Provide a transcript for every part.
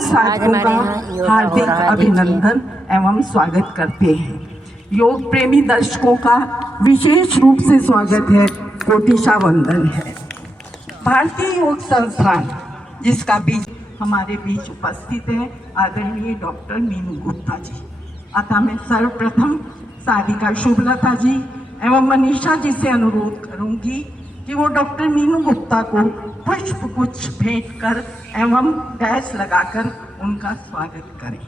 साथियों का हार्दिक अभिनंदन एवं स्वागत करते हैं। योग प्रेमी दर्शकों का विशेष रूप से स्वागत है, कोटिशा वंदन है। भारतीय योग संस्थान जिसका बीच हमारे बीच उपस्थित है आदरणीय डॉक्टर मीनू गुप्ता जी। अतः मैं सर्वप्रथम सारिका शुभलता जी एवं मनीषा जी से अनुरोध करूंगी कि वो डॉक्टर मीनू गुप्ता को पुष्प गुच्छ भेंट कर एवं डैश लगाकर उनका स्वागत करें।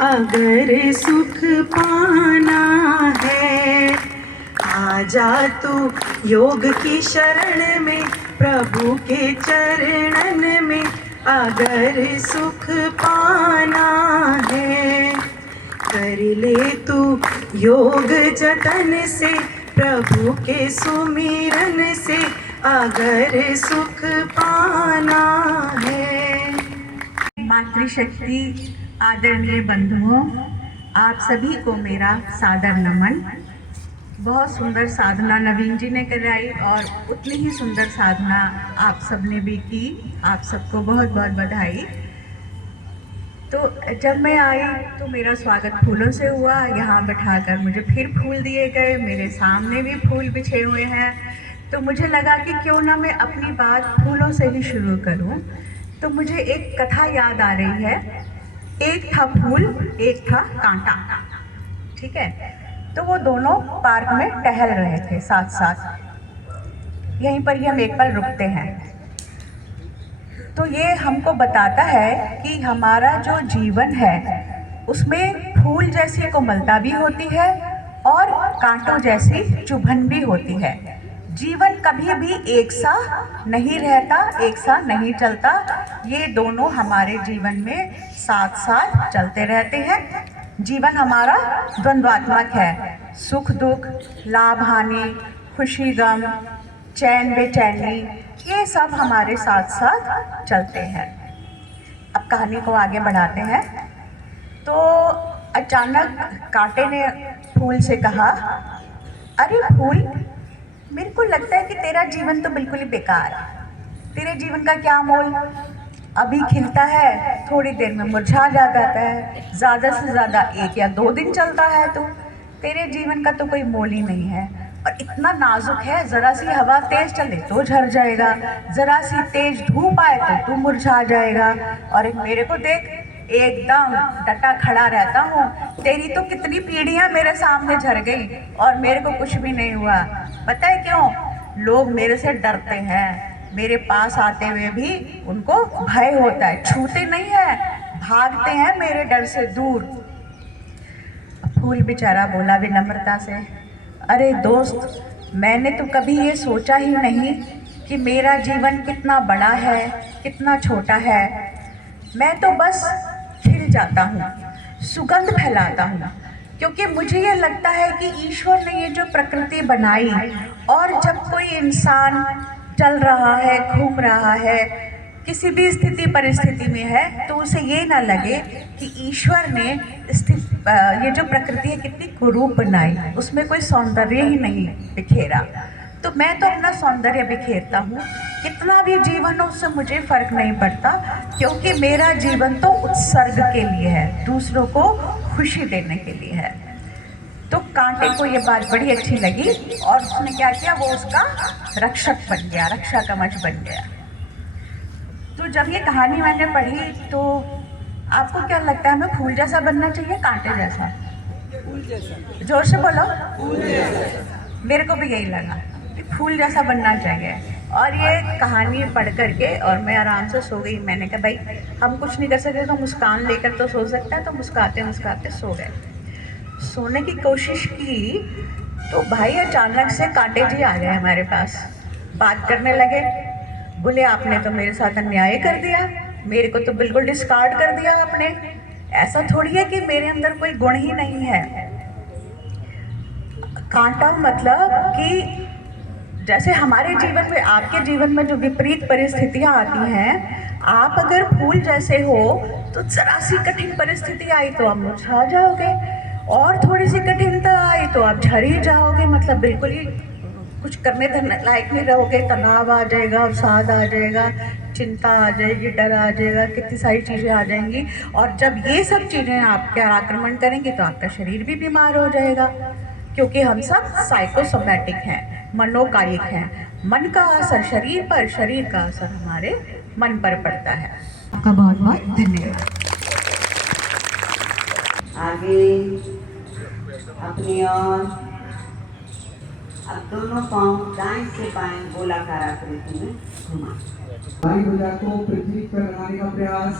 अगर सुख पाना है आजा तू योग की शरण में, प्रभु के चरणन में। अगर सुख पाना है कर ले तू योग जतन से, प्रभु के सुमिरन से। अगर सुख पाना है। मातृशक्ति आदरणीय बंधुओं, आप सभी को मेरा सादर नमन। बहुत सुंदर साधना नवीन जी ने कराई और उतनी ही सुंदर साधना आप सब ने भी की। आप सबको बहुत बहुत बधाई। तो जब मैं आई तो मेरा स्वागत फूलों से हुआ। यहाँ बैठाकर मुझे फिर फूल दिए गए, मेरे सामने भी फूल बिछे हुए हैं। तो मुझे लगा कि क्यों ना मैं अपनी बात फूलों से ही शुरू करूँ। तो मुझे एक कथा याद आ रही है। एक था फूल, एक था कांटा। ठीक है, तो वो दोनों पार्क में टहल रहे थे साथ साथ। यहीं पर ही हम एक पल रुकते हैं। तो ये हमको बताता है कि हमारा जो जीवन है उसमें फूल जैसी कोमलता भी होती है और कांटों जैसी चुभन भी होती है। जीवन कभी भी एक सा नहीं रहता, एक सा नहीं चलता। ये दोनों हमारे जीवन में साथ साथ चलते रहते हैं। जीवन हमारा द्वंद्वात्मक है। सुख दुख, लाभ हानि, खुशी गम, चैन बेचैनी, ये सब हमारे साथ साथ चलते हैं। अब कहानी को आगे बढ़ाते हैं। तो अचानक कांटे ने फूल से कहा, अरे फूल, मेरे को लगता है कि तेरा जीवन तो बिल्कुल ही बेकार है। तेरे जीवन का क्या मोल? अभी खिलता है, थोड़ी देर में मुरझा जाता है, ज़्यादा से ज़्यादा 1 या 2 दिन चलता है। तो तेरे जीवन का तो कोई मोल ही नहीं है। और इतना नाजुक है, ज़रा सी हवा तेज़ चले तो झड़ जाएगा, ज़रा सी तेज़ धूप आए तो तू मुरझा जाएगा। और एक मेरे को देख, एकदम डटा खड़ा रहता हूँ। तेरी तो कितनी पीढ़ियाँ मेरे सामने झड़ गई और मेरे को कुछ भी नहीं हुआ। पता है क्यों? लोग मेरे से डरते हैं। मेरे पास आते हुए भी उनको भय होता है, छूते नहीं है, भागते हैं मेरे डर से दूर। फूल बेचारा बोला विनम्रता से, अरे दोस्त, मैंने तो कभी ये सोचा ही नहीं कि मेरा जीवन कितना बड़ा है, कितना छोटा है। मैं तो बस खिल जाता हूँ, सुगंध फैलाता हूँ, क्योंकि मुझे ये लगता है कि ईश्वर ने ये जो प्रकृति बनाई, और जब कोई इंसान चल रहा है, घूम रहा है, किसी भी स्थिति परिस्थिति में है, तो उसे ये ना लगे कि ईश्वर ने ये जो प्रकृति है कितनी कुरूप बनाई, उसमें कोई सौंदर्य ही नहीं बिखेरा। तो मैं तो अपना सौंदर्य बिखेरता हूँ। कितना भी जीवन हो उससे मुझे फ़र्क नहीं पड़ता, क्योंकि मेरा जीवन तो उत्सर्ग के लिए है, दूसरों को खुशी देने के लिए है। तो कांटे को ये बात बड़ी अच्छी लगी और उसने क्या किया, वो उसका रक्षक बन गया, रक्षा कवच बन गया। तो जब ये कहानी मैंने पढ़ी तो आपको क्या लगता है, हमें फूल जैसा बनना चाहिए, कांटे जैसा? फूल जैसा। जोर से बोलो। फूल जैसा। मेरे को भी यही लगा कि फूल जैसा बनना चाहिए। और ये कहानी पढ़ करके और मैं आराम से सो गई। मैंने कहा भाई, हम कुछ नहीं कर सकते तो मुस्कान लेकर तो सो सकता है। तो मुस्कुराते मुस्कुराते सो गए। सोने की कोशिश की तो भाई अचानक से कांटे जी आ गए हमारे पास। बात करने लगे। बोले, आपने तो मेरे साथ अन्याय कर दिया, मेरे को तो बिल्कुल डिस्कार्ड कर दिया आपने। ऐसा थोड़ी है कि मेरे अंदर कोई गुण ही नहीं है। कांटा मतलब कि जैसे हमारे जीवन में, आपके जीवन में जो विपरीत परिस्थितियां आती हैं, आप अगर फूल जैसे हो तो जरा सी कठिन परिस्थिति आई तो आप मुरझा जाओगे। और थोड़ी सी कठिनता आई तो आप झर ही जाओगे, मतलब बिल्कुल ही कुछ करने लायक नहीं रहोगे, तनाव आ जाएगा, अवसाद आ जाएगा, चिंता आ जाएगी, डर आ जाएगा, कितनी सारी चीज़ें आ जाएंगी। और जब ये सब चीज़ें आपके आक्रमण करेंगी तो आपका शरीर भी बीमार हो जाएगा, क्योंकि हम सब साइकोसोमैटिक हैं, मनोकायिक हैं। मन का असर शरीर पर, शरीर का असर हमारे मन पर पड़ता है। आपका बहुत बहुत धन्यवाद। आगे अपनी ओर अब दोनों पांव दाएं से बाएं गोलाकार आकृति में घुमा। भाई भुजा को पृथ्वी पर लगाने का प्रयास।